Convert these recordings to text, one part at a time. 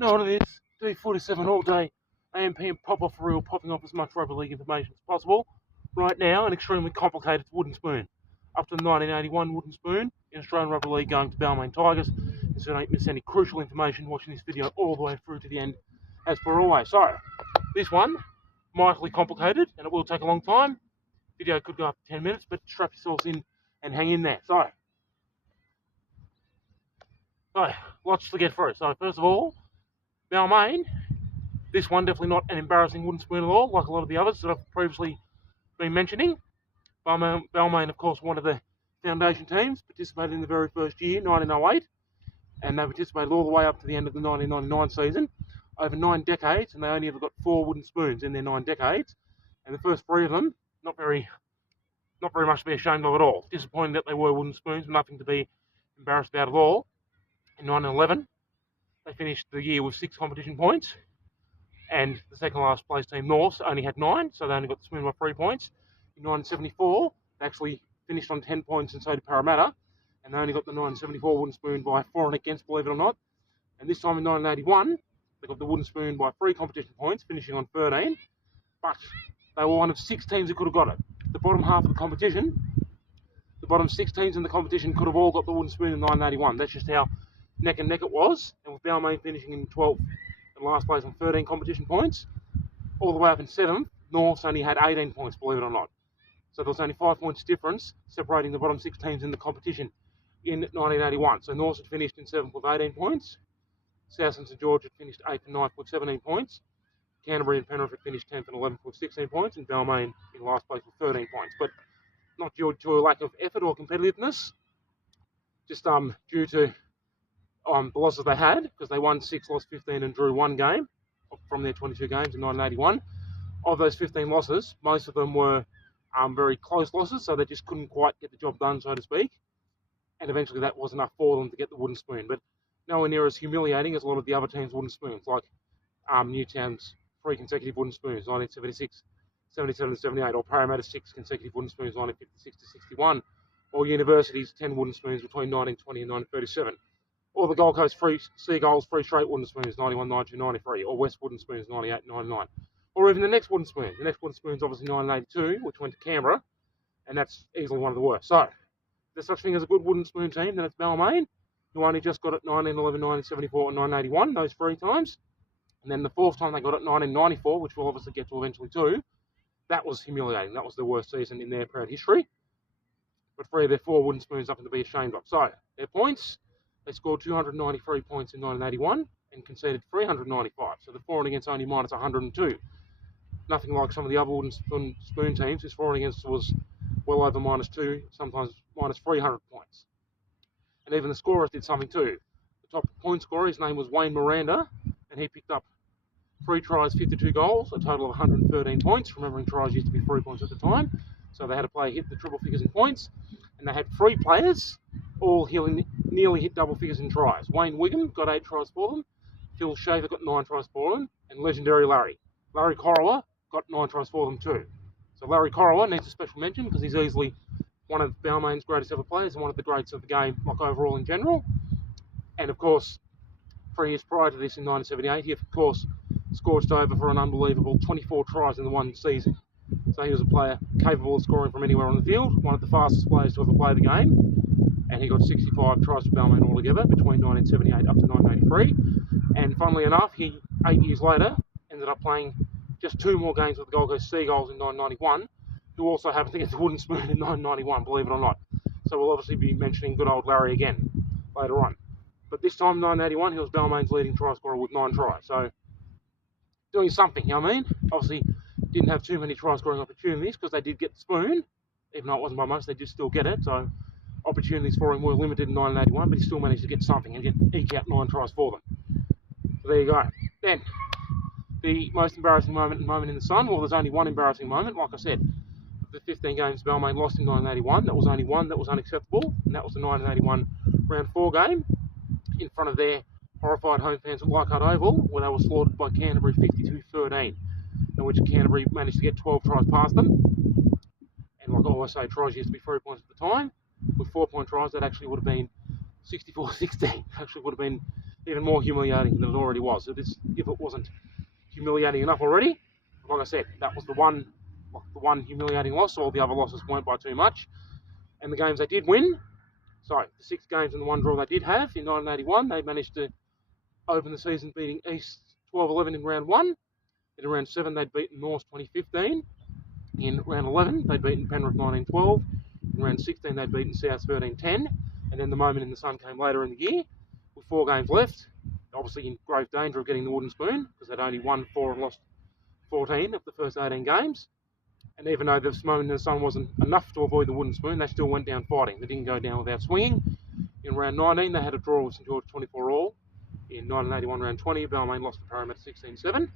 know what it is? D47 all day. AMP and pop off for real, popping off as much rugby league information as possible. Right now, an extremely complicated wooden spoon. Up to the 1981 wooden spoon in Australian Rugby League going to Balmain Tigers. And so don't miss any crucial information watching this video all the way through to the end, as per always. So, this one, mightily complicated, and it will take a long time. Video could go up to 10 minutes, but strap yourselves in and hang in there. So, lots to get through. So, first of all, Balmain, this one definitely not an embarrassing wooden spoon at all, like a lot of the others that I've previously been mentioning. Balmain, of course, one of the foundation teams, participated in the very first year, 1908, and they participated all the way up to the end of the 1999 season, over 9 decades, and they only ever got 4 wooden spoons in their 9 decades, and the first 3 of them, not very much to be ashamed of at all. Disappointing that they were wooden spoons, but nothing to be embarrassed about at all. In 1911, they finished the year with 6 competition points, and the second last place team, North, only had 9, so they only got the spoon by 3 points. In 1974, they actually finished on 10 points, and so did Parramatta, and they only got the 1974 wooden spoon by 4 and against, believe it or not. And this time in 1981, they got the wooden spoon by 3 competition points, finishing on 13, but they were one of 6 teams who could have got it. The bottom half of the competition, the bottom 6 teams in the competition could have all got the wooden spoon in 1981. That's just how neck and neck it was, and with Balmain finishing in 12th and last place on 13 competition points, all the way up in 7th, North only had 18 points, believe it or not. So there was only 5 points difference separating the bottom 6 teams in the competition in 1981. So North had finished in 7th with 18 points, South and St George had finished 8th and 9th with 17 points, Canterbury and Penrith had finished 10th and 11th with 16 points, and Balmain in last place with 13 points. But not due to a lack of effort or competitiveness, just due to the losses they had, because they won 6, lost 15 and drew 1 game from their 22 games in 1981. Of those 15 losses, most of them were very close losses, so they just couldn't quite get the job done, so to speak. And eventually that was enough for them to get the wooden spoon, but nowhere near as humiliating as a lot of the other teams' wooden spoons, like Newtown's 3 consecutive wooden spoons, 1976, 77 and 78, or Parramatta's 6 consecutive wooden spoons, 1956 to 61, or University's 10 wooden spoons between 1920 and 1937. Or the Gold Coast Seagulls 3 straight wooden spoons, 91, 92, 93, or West wooden spoons, 98, 99. Or even the next wooden spoon. The next wooden spoon is obviously 1982, which went to Canberra, and that's easily one of the worst. So, if there's such thing as a good wooden spoon team, then it's Balmain, who only just got it 1911, 1974, and 1981, those 3 times. And then the 4th time they got it 1994, which we'll obviously get to eventually too. That was humiliating. That was the worst season in their proud history. But 3 of their 4 wooden spoons, nothing to be ashamed of. So, their points, they scored 293 points in 1981 and conceded 395. So the for and against only minus 102. Nothing like some of the other wooden spoon teams. His for and against was well over minus 2, sometimes minus 300 points. And even the scorers did something too. The top point scorer, his name was Wayne Miranda, and he picked up 3 tries, 52 goals, a total of 113 points. Remembering tries used to be 3 points at the time. So they had a player hit the triple figures in points, and they had 3 players all nearly hit double figures in tries. Wayne Wigham got 8 tries for them, Phil Shaver got 9 tries for them, and Legendary Larry Corowa got 9 tries for them too. So Larry Corowa needs a special mention because he's easily one of Balmain's greatest ever players and one of the greats of the game, like overall in general. And of course, 3 years prior to this in 1978, he of course scorched over for an unbelievable 24 tries in the one season. So he was a player capable of scoring from anywhere on the field, one of the fastest players to ever play the game, and he got 65 tries for Balmain altogether between 1978 up to 1983. And funnily enough, he 8 years later ended up playing just 2 more games with the Gold Coast Seagulls in 1991, who also happened to get the wooden spoon in 1991, believe it or not. So we'll obviously be mentioning good old Larry again later on. But this time, 1981, he was Balmain's leading try scorer with 9 tries. So doing something, you know what I mean? Obviously didn't have too many try scoring opportunities because they did get the spoon, even though it wasn't by much, they did still get it. So opportunities for him were limited in 1981, but he still managed to get something and eke out 9 tries for them. So there you go. Then, the most embarrassing moment in the sun. Well, there's only one embarrassing moment. Like I said, the 15 games Balmain lost in 1981, there was only one that was unacceptable, and that was the 1981 round 4 game in front of their horrified home fans at Leichhardt Oval, where they were slaughtered by Canterbury 52-13, in which Canterbury managed to get 12 tries past them. And like I always say, tries used to be 3 points at the time. With 4-point tries, that actually would have been 64-16. Actually would have been even more humiliating than it already was. If it wasn't humiliating enough already, like I said, that was the one humiliating loss. All the other losses weren't by too much. And the games they did win, sorry, the 6 games and the 1 draw they did have in 1981, they managed to open the season beating East 12-11 in round 1. In round 7, they'd beaten North 2015. In round 11, they'd beaten Penrith 19-12. In round 16, they'd beaten South 13-10. And then the moment in the sun came later in the year, with 4 games left, obviously in grave danger of getting the wooden spoon, because they'd only won 4 and lost 14 of the first 18 games. And even though this moment in the sun wasn't enough to avoid the wooden spoon, they still went down fighting. They didn't go down without swinging. In round 19, they had a draw with St George 24-all. In 1981 round 20, Balmain lost to Parramatta 16-7. In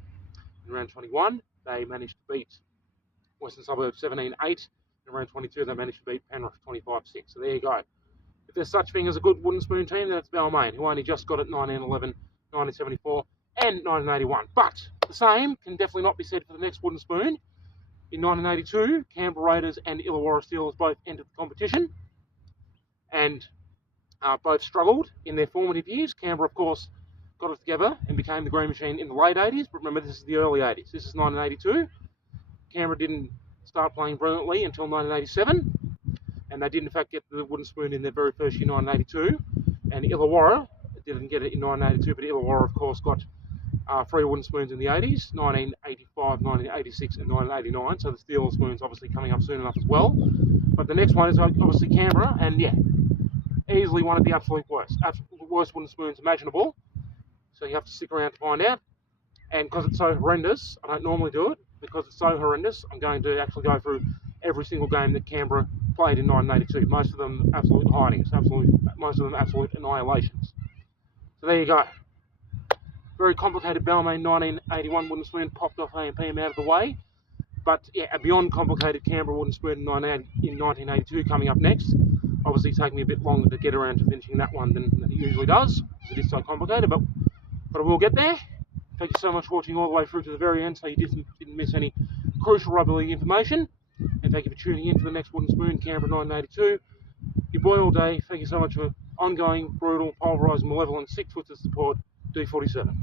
round 21, they managed to beat Western Suburbs 17-8. In round 22, they managed to beat Penrith 25-6. So there you go. If there's such thing as a good wooden spoon team, then it's Balmain, who only just got it 1911, 1974, and 1981. But the same can definitely not be said for the next wooden spoon. In 1982, Canberra Raiders and Illawarra Steelers both entered the competition and both struggled in their formative years. Canberra, of course, got it together and became the Green Machine in the late 80s, but remember, this is the early 80s. This is 1982. Canberra didn't start playing brilliantly until 1987, and they did in fact get the wooden spoon in their very first year, 1982. And Illawarra didn't get it in 1982, but Illawarra, of course, got 3 wooden spoons in the 80s, 1985, 1986, and 1989. So the Steelers spoon's obviously coming up soon enough as well. But the next one is obviously Canberra, and yeah, easily one of the absolute worst wooden spoons imaginable. So you have to stick around to find out. And because it's so horrendous, I don't normally do it. Because it's so horrendous, I'm going to actually go through every single game that Canberra played in 1982. Most of them absolute hidings, most of them absolute annihilations. So there you go. Very complicated Balmain 1981 wooden spoon popped off AMPM out of the way. But yeah, a beyond complicated Canberra wooden spoon in 1982 coming up next. Obviously taking me a bit longer to get around to finishing that one than it usually does, because it is so complicated, but I will get there. Thank you so much for watching all the way through to the very end, so you didn't miss any crucial rugby league information. And thank you for tuning in for the next wooden spoon, Canberra 1982. Your boy all day. Thank you so much for ongoing, brutal, pulverising, malevolent, 6 foot of support, D47.